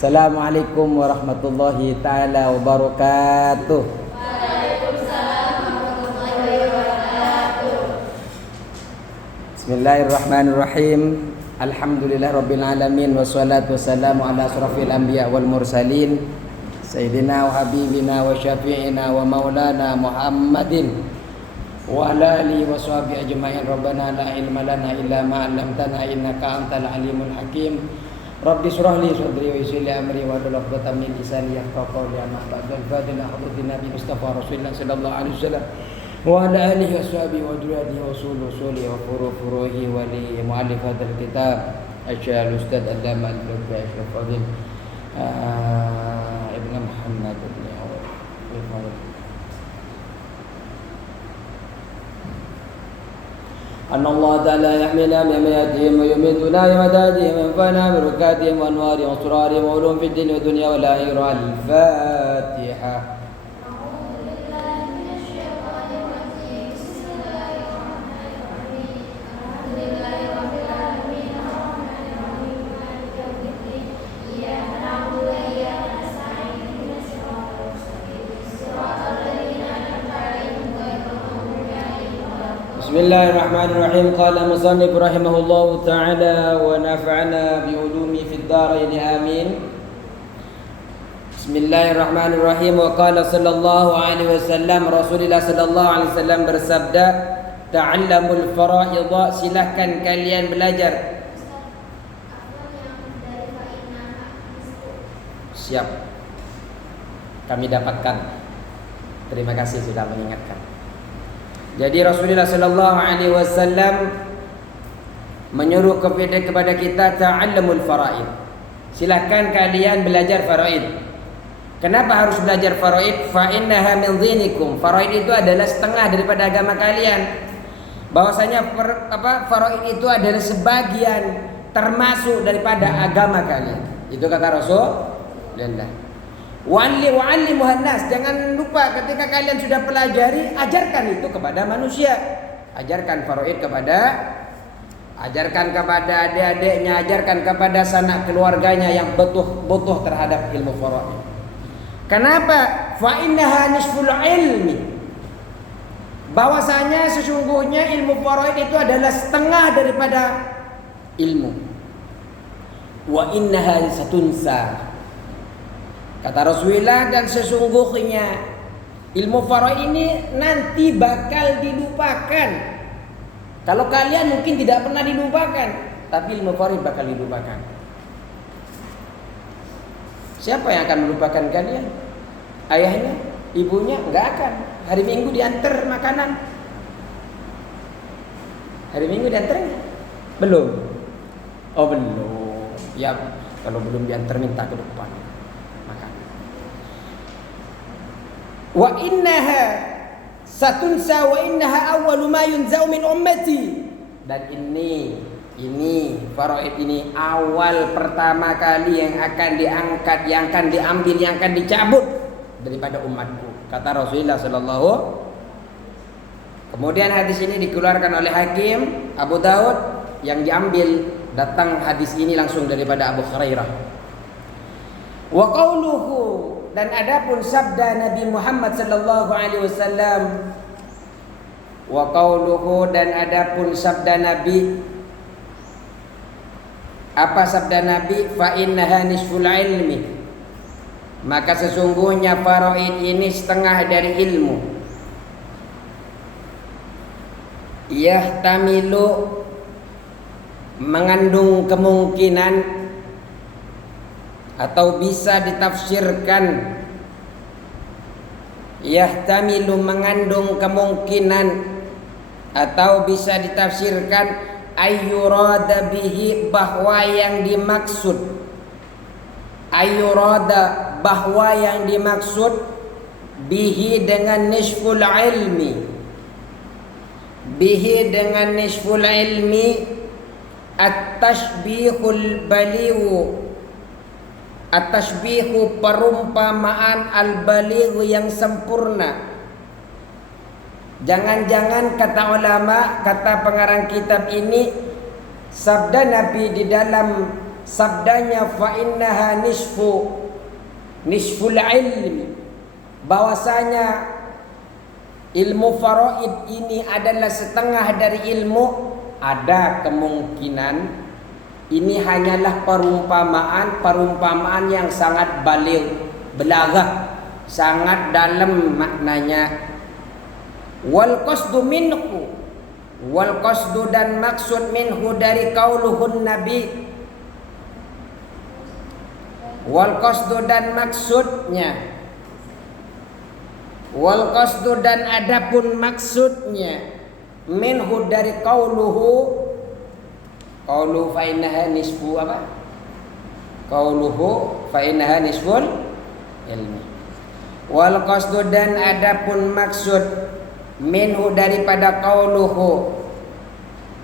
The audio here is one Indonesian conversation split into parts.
Assalamualaikum warahmatullahi ta'ala wabarakatuh. Waalaikumsalam warahmatullahi wabarakatuh. Bismillahirrahmanirrahim. Alhamdulillah rabbil alamin, wassalatu wassalamu ala asrafil anbiya wal mursalin sayyidina wa habibina wa syafi'ina wa maulana Muhammadin wa ala alihi wa sahbihi ajma'in. Rabbana la ilma lana illa ma 'allamtana innaka antal alimul hakim. Rabbi shrah li sadri wa yassir li amri wa hlul 'uqdatam min lisani yafqahu qawli. Amma ba'du. Fadil hadratin Nabi Mustafa Rasulullah sallallahu alaihi wasallam wa ala alihi wa sahbihi wa duriyatihi wa usuli wa furuhi wa li mu'allif hadzal kitab Asy-Syaikh Ustaz Allama Al-Fadil Syekh Fadil Ibnu Muhammad bin أن الله تعالى يحمينا بأماناتهم ويميتنا بمدادهم وينفعنا بركاتهم وأنوارهم وأسرارهم وعلوم في الدين والدنيا والآخرة. الفاتحة. أعوذ بالله من الشيطان الرجيم. بسم الله الرحمن الرحيم. الحمد لله رب العالمين الرحمن الرحيم مالك يوم الدين. إياك نعبد وإياك نستعين اهدنا الصراط المستقيم صراط الذين أنعمت عليهم غير المغضوب عليهم ولا الضالين. Bismillahirrahmanirrahim. Qala musannif rahimahullahu ta'ala wa nafa'ana bi ulumi fid dharain amin. Bismillahirrahmanirrahim. Wa qala sallallahu alaihi wasallam, Rasulullah sallallahu alaihi wasallam bersabda, ta'allamul fara'idha, silahkan kalian belajar. Siap. Kami dapatkan. Terima kasih sudah mengingatkan. Jadi Rasulullah sallallahu alaihi wasallam menyuruh kepada kita ta'allamul faraid. Silakan kalian belajar faraid. Kenapa harus belajar faraid? Fa innaha min dinikum. Faraid itu adalah setengah daripada agama kalian. Bahwasanya faraid itu adalah sebagian termasuk daripada agama kalian. Itu kata Rasulullah. Wa'allimuhan nas, jangan lupa ketika kalian sudah pelajari, ajarkan itu kepada manusia. Ajarkan faraid ajarkan kepada adik-adiknya, ajarkan kepada sanak keluarganya yang butuh terhadap ilmu faraid. Kenapa? Fa innaha nisful ilmi. Bahwasanya sesungguhnya ilmu faraid itu adalah setengah daripada ilmu. Wa innaha satunsa. Kata Rasulullah, dan sesungguhnya ilmu faraid ini nanti bakal dilupakan. Kalau kalian mungkin tidak pernah dilupakan, tapi ilmu faraid bakal dilupakan. Siapa yang akan melupakan kalian? Ayahnya, ibunya? Enggak akan. Hari Minggu diantar makanan. Hari Minggu diantarnya? Belum. Oh belum. Ya, kalau belum diantar minta ke depan. Wa innaha satunsa wa innaha awwalu ma yunzau min ummati. Dan ini faraid ini awal pertama kali yang akan diangkat, yang akan diambil, yang akan dicabut daripada umatku, kata Rasulullah sallallahu. Kemudian hadis ini dikeluarkan oleh Hakim Abu Daud, yang diambil datang hadis ini langsung daripada Abu Hurairah. Wa qauluhu, dan adapun sabda Nabi Muhammad sallallahu alaihi wasallam, wa qauluhu, dan adapun sabda Nabi, apa sabda Nabi? Fa innaha nisful ilmi, maka sesungguhnya faraid ini setengah dari ilmu. Yahtamilu, mengandung kemungkinan atau bisa ditafsirkan, yahtamilu, mengandung kemungkinan atau bisa ditafsirkan, ayyurada bihi, bahwa yang dimaksud, ayyurada, bahwa yang dimaksud, bihi dengan nisful ilmi, bihi dengan nisful ilmi, at-tashbihul baliwu, at-tashbihu, perumpamaan, al-baligh, yang sempurna. Jangan-jangan kata ulama, kata pengarang kitab ini, sabda Nabi di dalam sabdanya fa innaha nisful ilmi, bahwasanya ilmu faraid ini adalah setengah dari ilmu. Ada kemungkinan ini hanyalah perumpamaan yang sangat balaghah, sangat dalam maknanya. Wal qasdu dan maksud minhu dari qauluhun nabi. Wal qasdu dan maksudnya, wal qasdu dan adapun maksudnya, minhu dari qauluhu fa innaha nisfu apa? Qauluhu fa innaha nisful ilmi. Wal qasdu dan adapun maksud minhu daripada qauluhu,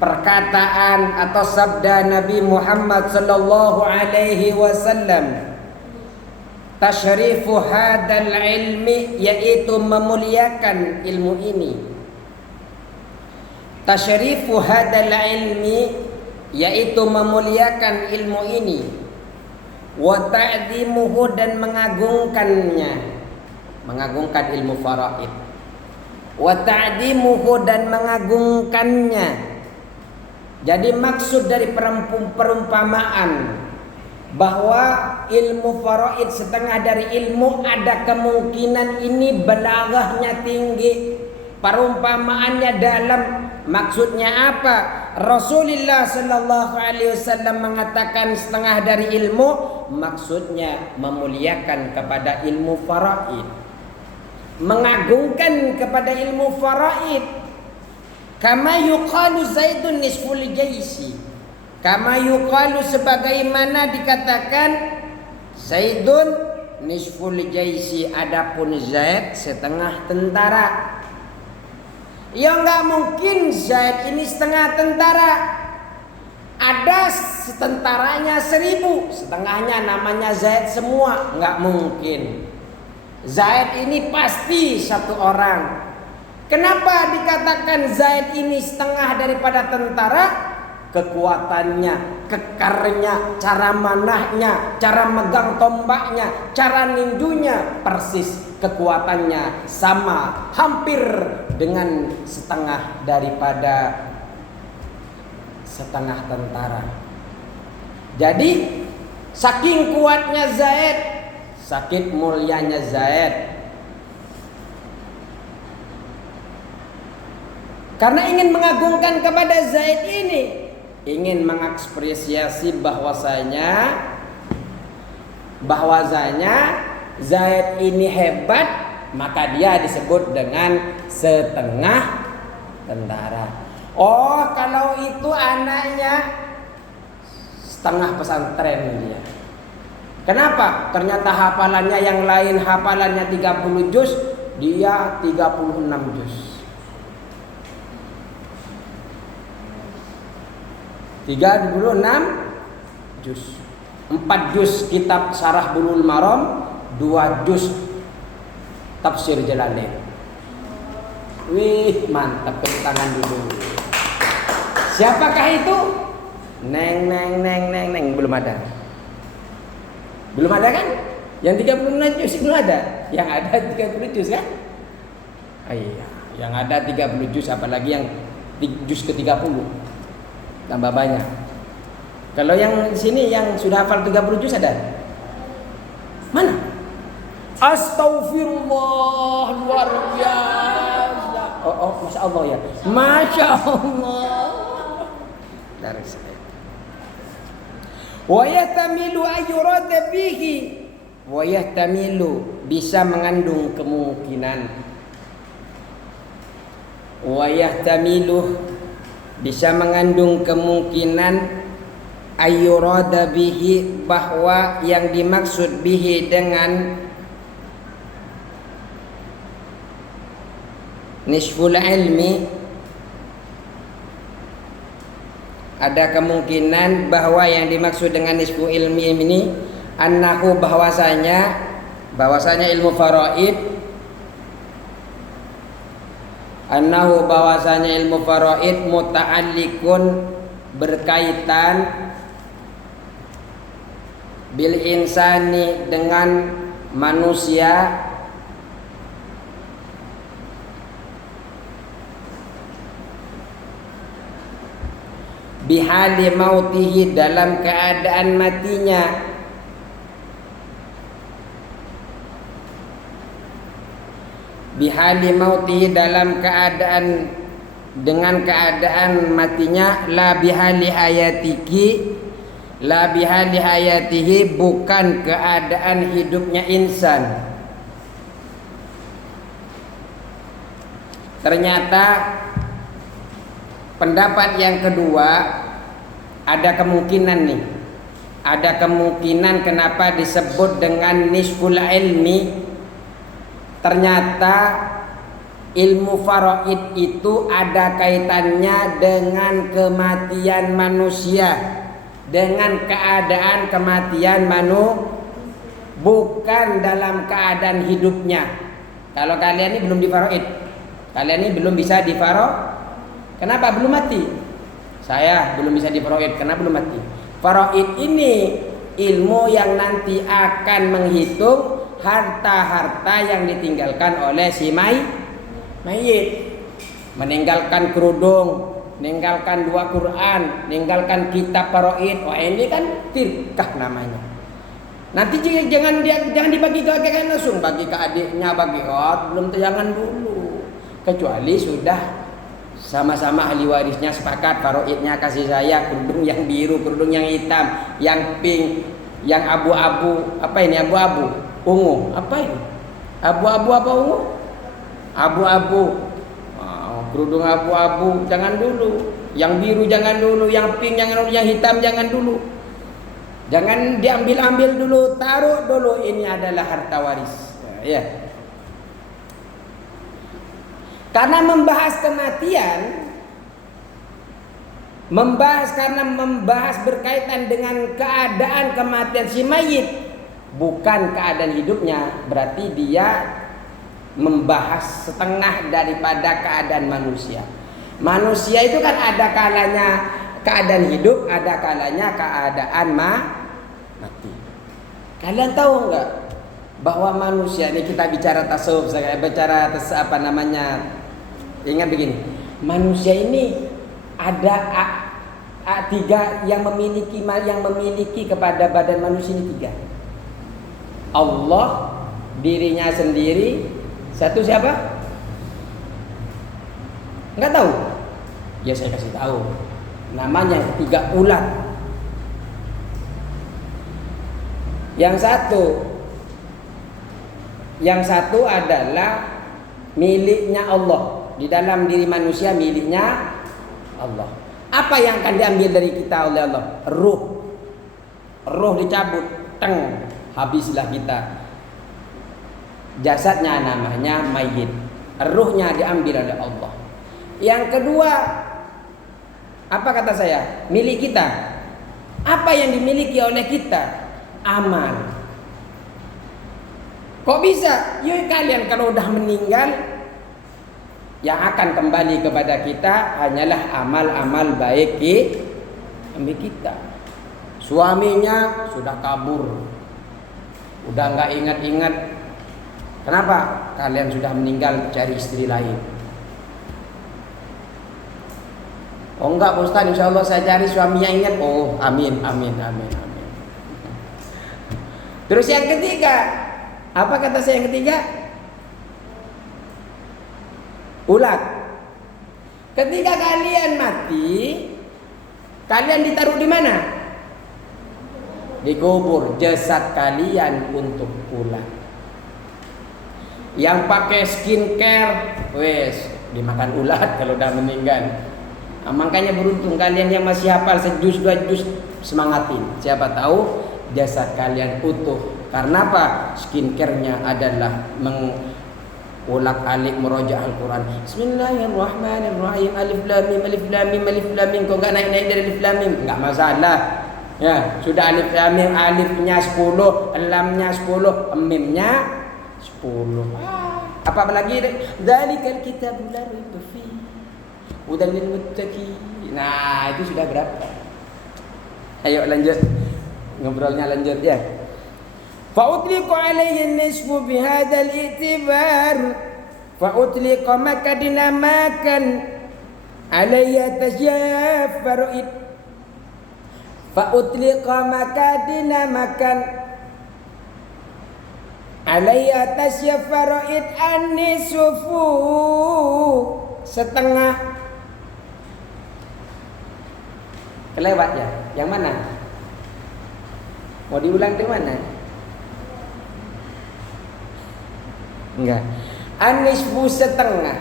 perkataan atau sabda Nabi Muhammad sallallahu alaihi wasallam, tasyrifu hadal ilmi, yaitu memuliakan ilmu ini. Tasyrifu hadal ilmi, yaitu memuliakan ilmu ini. Wa ta'dhimuhu dan mengagungkannya, mengagungkan ilmu faraid. Wa ta'dhimuhu dan mengagungkannya. Jadi maksud dari perumpamaan bahwa ilmu faraid setengah dari ilmu, ada kemungkinan ini balaghahnya tinggi, perumpamaannya dalam. Maksudnya apa? Rasulullah sallallahu alaihi wasallam mengatakan setengah dari ilmu, maksudnya memuliakan kepada ilmu faraid, mengagungkan kepada ilmu faraid. Kama yuqalu Zaidun nisful jaisi, kama yuqalu sebagaimana dikatakan Zaidun nisful jaisi, adapun Zaid setengah tentara. Ya enggak mungkin Zaid ini setengah tentara. Ada tentaranya 1000, setengahnya namanya Zaid semua, enggak mungkin. Zaid ini pasti satu orang. Kenapa dikatakan Zaid ini setengah daripada tentara? Kekuatannya, kekarnya, cara manahnya, cara megang tombaknya, cara ninjunya, persis kekuatannya sama, hampir dengan setengah daripada setengah tentara. Jadi saking kuatnya Zaid, saking mulianya Zaid. Karena ingin mengagungkan kepada Zaid ini, ingin mengapresiasi bahwasanya Zaid ini hebat, maka dia disebut dengan setengah tentara. Oh, kalau itu anaknya setengah pesantren dia. Kenapa? Ternyata hafalannya yang lain, hafalannya 30 juz, dia 36 juz. 36 juz. 4 juz kitab Syarah Bulughul Maram, 2 juz Tafsir Jalalain. Wih, mantap, tepuk tangan dulu. Siapakah itu? Neng, belum ada. Belum ada kan? Yang 36 juz belum ada. Yang ada 30 juz kan? Iya, yang ada 30 juz, apalagi yang juz ke-30. Tambah banyak. Kalau yang di sini yang sudah hafal 30 juz ada? Mana? Astaghfirullah, luar biasa. Oh, masya Allah ya. Masya Allah. Dari saya. Wa yahtamilu ayyurada bihi. Wa yahtamilu, bisa mengandung kemungkinan. Wa yahtamilu, bisa mengandung kemungkinan ayyurada bihi, bahwa yang dimaksud bihi dengan nisful ilmi, ada kemungkinan bahwa yang dimaksud dengan nisful ilmi ini annahu, bahwasanya ilmu faraid, annahu bahwasanya ilmu faraid muta'alliqun, berkaitan bil insani dengan manusia, bihali mautihi dalam keadaan matinya, bihali mautihi dalam keadaan dengan keadaan matinya, la bihali hayatiki, la bihali hayatihi bukan keadaan hidupnya insan. Ternyata pendapat yang kedua ada kemungkinan nih. Ada kemungkinan kenapa disebut dengan nisful ilmi. Ternyata ilmu faraid itu ada kaitannya dengan kematian manusia, dengan keadaan kematian bukan dalam keadaan hidupnya. Kalau kalian ini belum di faraid, kalian ini belum bisa di faraid. Kenapa belum mati? Saya belum bisa di faraid karena belum mati. Faraid ini ilmu yang nanti akan menghitung harta-harta yang ditinggalkan oleh si mayit. Meninggalkan kerudung, meninggalkan 2 Quran, meninggalkan kitab faraid. Wah, ini kan tirkah namanya. Nanti jangan dibagi ke kakek langsung, bagi ke adiknya, bagi belum, jangan dulu. Kecuali sudah sama-sama ahli warisnya sepakat, faraidnya kasih saya kerudung yang biru, kerudung yang hitam, yang pink, yang abu-abu. Apa ini abu-abu? Ungu. Apa ini? Abu-abu apa ungu? Abu-abu. Kerudung abu-abu jangan dulu, yang biru jangan dulu, yang pink jangan dulu, yang hitam jangan dulu. Jangan diambil-ambil dulu, taruh dulu, ini adalah harta waris. Ya. Karena membahas kematian, membahas berkaitan dengan keadaan kematian si mayit, bukan keadaan hidupnya, berarti dia membahas setengah daripada keadaan manusia. Manusia itu kan ada kalanya keadaan hidup, ada kalanya keadaan mati. Kalian tahu nggak bahwa manusia ini, kita bicara tasawuf, bicara apa namanya? Ingat begini, manusia ini ada tiga yang memiliki kepada badan manusia ini 3. Allah, dirinya sendiri. Satu siapa? Enggak tahu? Ya saya kasih tahu. Namanya 3 ulat. Yang satu adalah miliknya Allah. Di dalam diri manusia miliknya Allah. Apa yang akan diambil dari kita oleh Allah? Ruh. Ruh dicabut, habislah kita. Jasadnya namanya mayit, ruhnya diambil oleh Allah. Yang kedua, apa kata saya? Milik kita. Apa yang dimiliki oleh kita? Amal. Kok bisa? Yuk kalian kalau udah meninggal, yang akan kembali kepada kita hanyalah amal-amal baik kita. Suaminya sudah kabur, udah nggak ingat-ingat. Kenapa? Kalian sudah meninggal, cari istri lain. Oh enggak Pak Ustaz, insya Allah saya cari suami yang ingat. Oh amin. Terus yang ketiga, apa kata saya yang ketiga? Ulat. Ketika kalian mati, kalian ditaruh di mana? Dikubur. Jasad kalian untuk ulat. Yang pakai skincare, dimakan ulat kalau udah meninggal. Nah, makanya beruntung kalian yang masih hafal sejus 2 juz, semangatin. Siapa tahu jasad kalian utuh. Karena apa? Skincare-nya adalah ulak-alik merojak Al-Quran. Bismillahirrahmanirrahim. Alif lam mim, alif lam mim, alif lam mim. Kok enggak naik-naik dari alif lam mim? Enggak masalah. Ya, sudah alif lam mim, alifnya 10, lamnya 10, mimnya 10. Apa lagi? Dzalikal kitabul la raiba fihi hudal lil muttaqin. Nah, itu sudah berapa? Ayo lanjut. Ngobrolnya lanjut ya. Fa'utliqu alaihi nisfu bihadzal i'tibar. Fa'utliqa maka dinamakan alaihi tasyaf faraid. Fa'utliqa maka dinamakan alaihi tasyaf faraid an-nisfu setengah. Kelewat ya? Yang mana? Mau diulang di mana? Enggak. Anisbu setengah.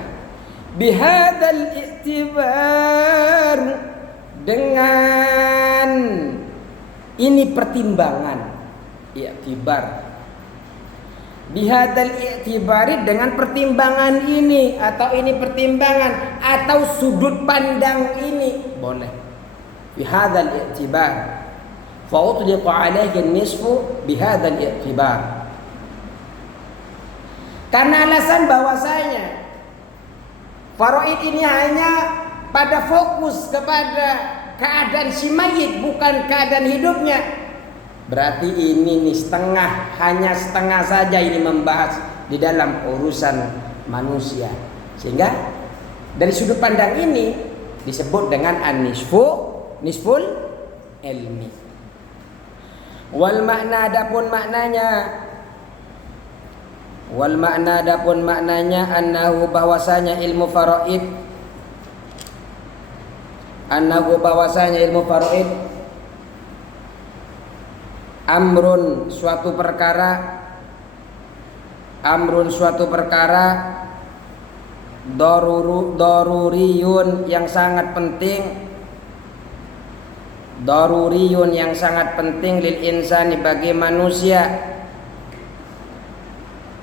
Bihadal i'tibar, dengan ini pertimbangan. I'tibar. Bihadal i'tibari, dengan pertimbangan ini, atau ini pertimbangan, atau sudut pandang ini boleh. Bihadal i'tibar. Fa'utliqa alaihi nisfu bihadal i'tibar. Karena alasan bahwasanya faraid ini hanya pada fokus kepada keadaan si mayit, bukan keadaan hidupnya. Berarti ini nih setengah, hanya setengah saja ini membahas di dalam urusan manusia. Sehingga dari sudut pandang ini disebut dengan nisful ilmi. Wal makna adapun maknanya annahu bahwasanya ilmu faraid amrun suatu perkara daruriyun yang sangat penting lil insani bagi manusia.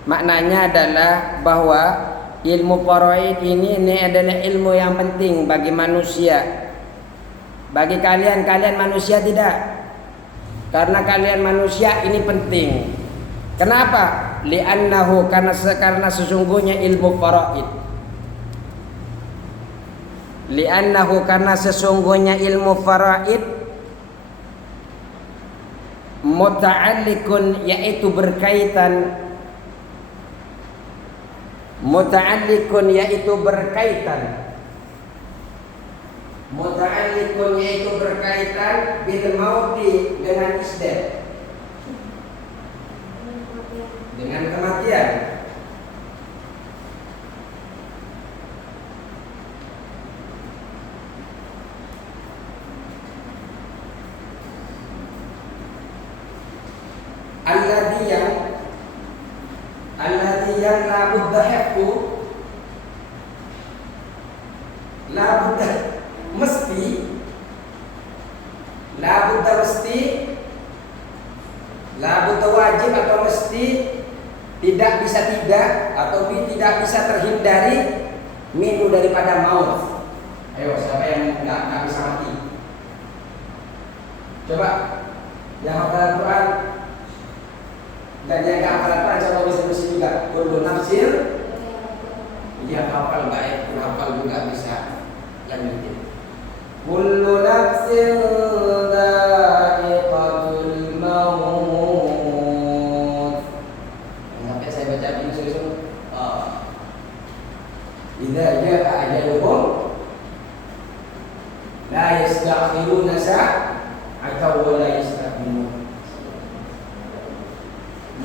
Maknanya adalah bahwa ilmu faraid ini adalah ilmu yang penting bagi manusia. Bagi kalian manusia tidak. Karena kalian manusia ini penting. Kenapa? Li'annahu, karena sesungguhnya ilmu faraid. Li'annahu, karena sesungguhnya ilmu faraid muta'alliqun, yaitu berkaitan bil mauti, dengan isdat, dengan kematian. Alladhi yang la budda wajib atau mesti, tidak bisa tidak atau tidak bisa terhindari minhu daripada maut. Ayo, siapa yang enggak bisa mati? Coba yang hafal Quran dan yang enggak hafal Quran coba bisa juga. Kullu nafsin, dia hafal baik, hafal juga bisa yang ini. Kullu nafsin dha'iqatul maut. Sampai saya baca ini susun. Idza jaa ajaluhum la yastakhiruna sa'atan wa la yastaqdimun.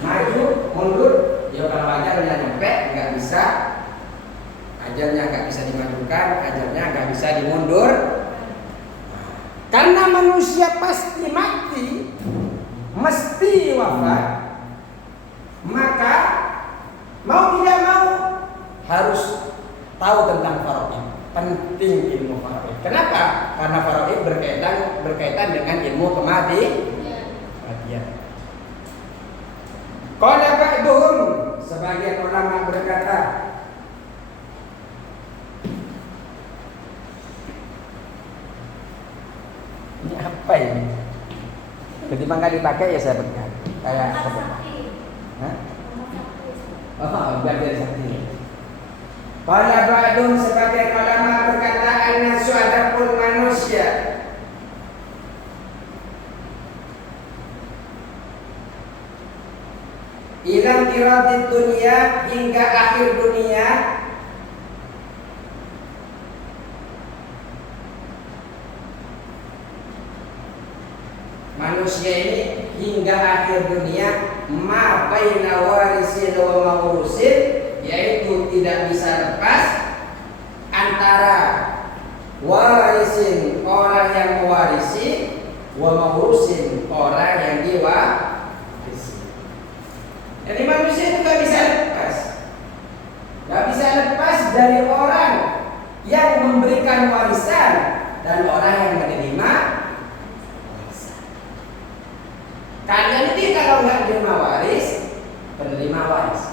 Maju mundur, ya kalau ajalnya nyampe enggak bisa. Ajalnya enggak bisa dimajukan, ajalnya enggak bisa dimundur. Karena manusia pasti mati, mesti wafat, maka mau tidak mau harus tahu tentang faraid. Penting ilmu faraid. Kenapa? Karena faraid berkaitan dengan ilmu kematian. Qala ba'duhum, sebagian ulama berkata, ini apa ini? Ketimbang kali dipakai ya saya pegang. Kayak apa? Hah? Oh, bagian sakti. Qala ba'dhum, sebagian ulama berkata, an-nasu, adapun manusia, ilang kiratid dunia, hingga akhir dunia. Manusia ini hingga akhir dunia, ma baina warisin wa mawrusin, yaitu tidak bisa lepas antara warisin, orang yang mewarisi, wa mawrusin, orang yang diwarisi. Jadi manusia itu gak bisa lepas, gak bisa lepas dari orang yang memberikan warisan dan orang yang menerima. Kalian ini kalau nggak menerima waris, penerima waris.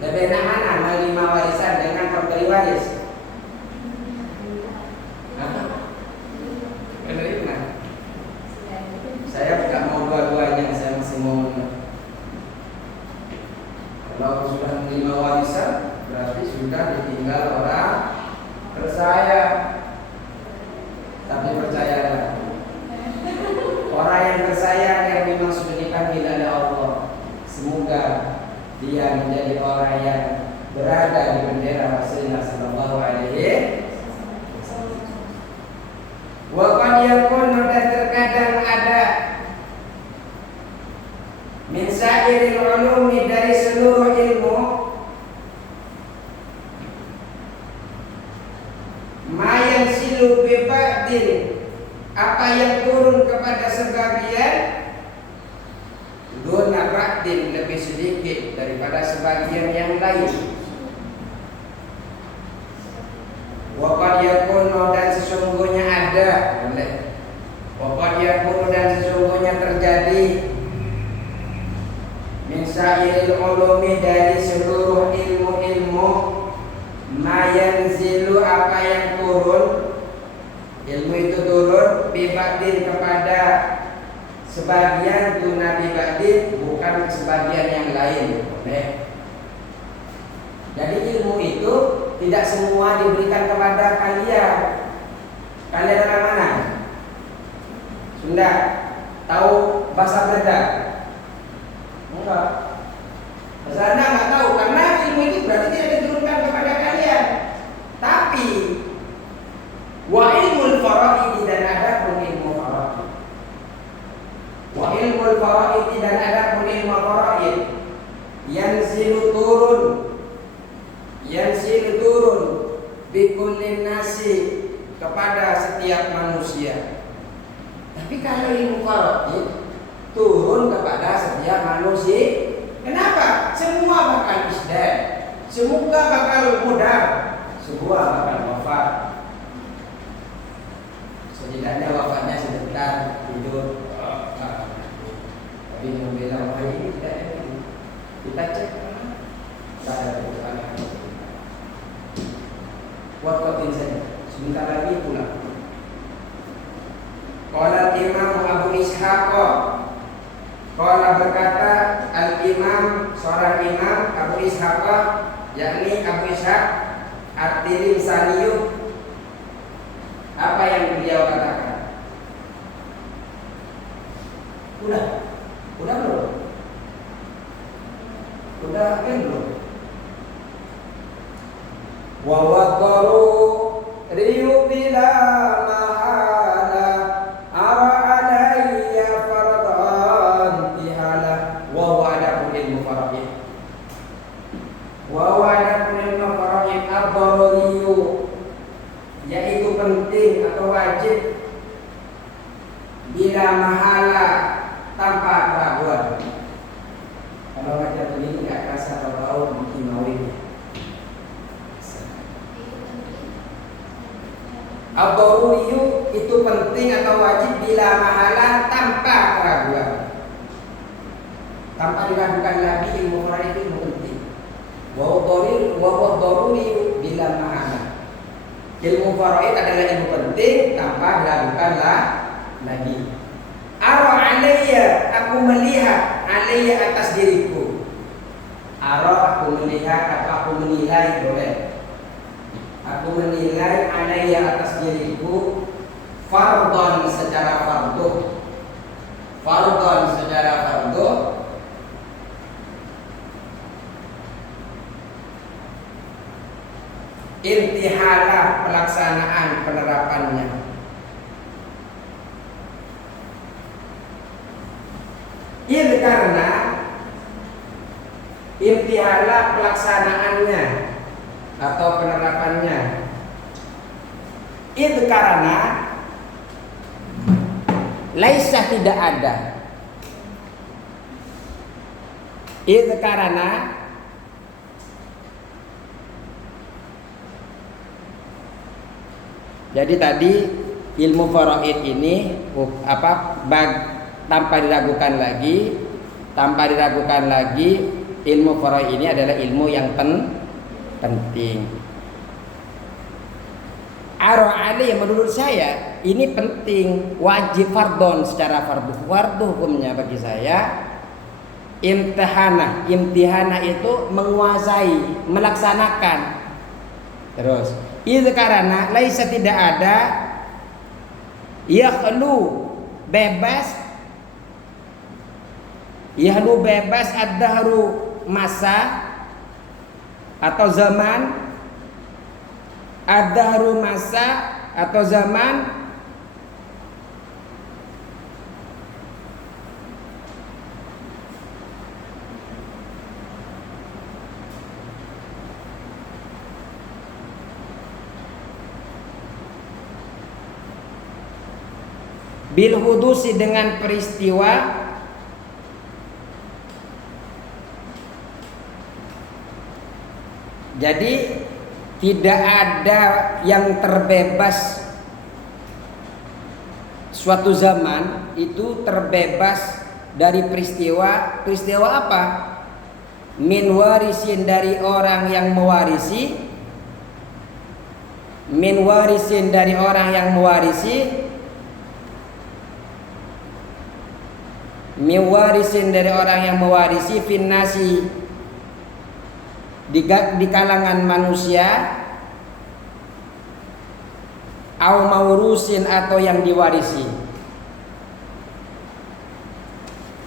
Lebih enak mana menerima warisan dengan pemberi waris? Menerima. Saya nggak mau dua-duanya, saya masih mau. Kalau sudah menerima warisan, berarti sudah ditinggal orang percaya. Tapi percayalah, orang yang bersayang yang memang sudah dipanggil oleh Allah, semoga dia menjadi orang yang berada di bendera Rasulullah sallallahu alaihi wasallam. Wa qad yakunu, dan terkadang ada min sa'iril ulumi, dari seluruh ilmu, ma yansilu bi ba'din, apa yang turun kepada sebagian, duna ba'din, lebih sedikit daripada sebagian yang lain. Wa qad yakunu, dan sesungguhnya ada, wa qad yakunu, dan sesungguhnya terjadi, min sa'iril ulumi, dari seluruh ilmu-ilmu, ma yanzilu, apa yang turun, ilmu itu turun, bibadin, kepada sebagian, duna bibadin, bukan sebagian yang lain. Jadi ilmu itu tidak semua diberikan kepada kalian. Kalian orang mana? Sunda? Tahu bahasa Belanda? Enggak. Bahasa Anda nggak tahu, karena ilmu itu berarti tidak diturunkan kepada kalian. Tapi wa ilmul faraid, dan ada pun ilmu faraid. Wa ilmul faraid, dan ada pun ilmu faraid, yanzilu turun, yanzilu turun, bikullin nasi, kepada setiap manusia. Tapi kalau ilmu faraid turun kepada setiap manusia, kenapa? Semua bakal isdad, semua bakal mudah, semua bakal wafat. Setidaknya wafatnya sebentar, tidur. Tapi membela wahai ini tidak ada. Kita cek, tidak ada perubahan. Wafatin saja, sebentar lagi pulang. Qala Imam Abu Ishaq, qala berkata al-Imam, seorang Imam Abu Ishaq, yakni Abu Ishaq At-Tilimsani. Apa yang beliau katakan? Udah belum? Udah belum? Wa waqaru riyu bila mahala ara alayya fardan tihala. Wa wa'ada ilmu faraid, wa wa'ada ilmu faraid ad-daruriyu, yaitu penting atau wajib, bila mahala, tanpa keraguan. Kalau baca begini nggak rasa tahu bikin mawin. Ad-daruriyu itu penting atau wajib, bila mahala, tanpa keraguan, tanpa diragukan lagi. Ilmu faraid itu penting. Wa daruriyu bila mahala. Ilmu faraid adalah ilmu penting tanpa diragukan lagi. Ara alayya, aku melihat, alayya atas diriku. Ara, aku melihat, atau aku menilai, boleh. Aku menilai alayya atas diriku, fardhon secara fardu. Fardhon secara fardu, Intihala pelaksanaan penerapannya. Karena intihala pelaksanaannya atau penerapannya. Karena laisa tidak ada. Karena jadi tadi ilmu faraid ini tanpa diragukan lagi ilmu faraid ini adalah ilmu yang penting. Yang menurut saya ini penting, wajib fardhon secara fardu hukumnya bagi saya. Imtihana itu menguasai, melaksanakan. Terus karena laisa tidak ada yahlu bebas ad-dahru masa atau zaman, ad-dahru masa atau zaman, bil hudusi dengan peristiwa, jadi tidak ada yang terbebas. Suatu zaman itu terbebas dari peristiwa apa? Min warisin, dari orang yang mewarisi, finnasi, di kalangan manusia, au maurusin, atau yang diwarisi.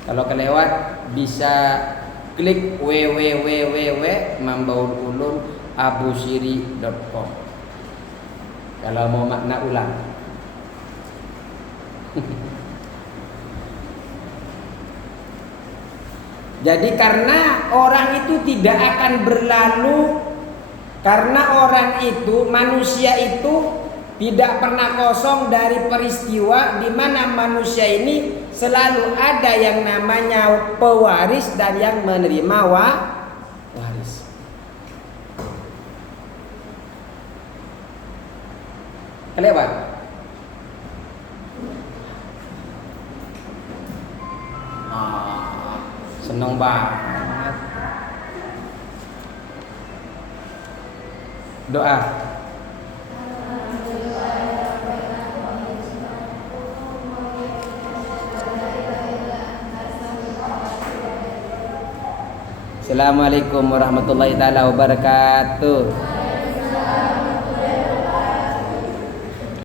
Kalau kelewat bisa klik www.mambaululum.abusiri.com kalau mau makna ulang. Jadi karena orang itu tidak akan berlalu, karena orang itu, manusia itu tidak pernah kosong dari peristiwa di mana manusia ini selalu ada yang namanya pewaris dan yang menerima waris. Kelewat. Senang banget. Doa. Assalamualaikum warahmatullahi taala wabarakatuh.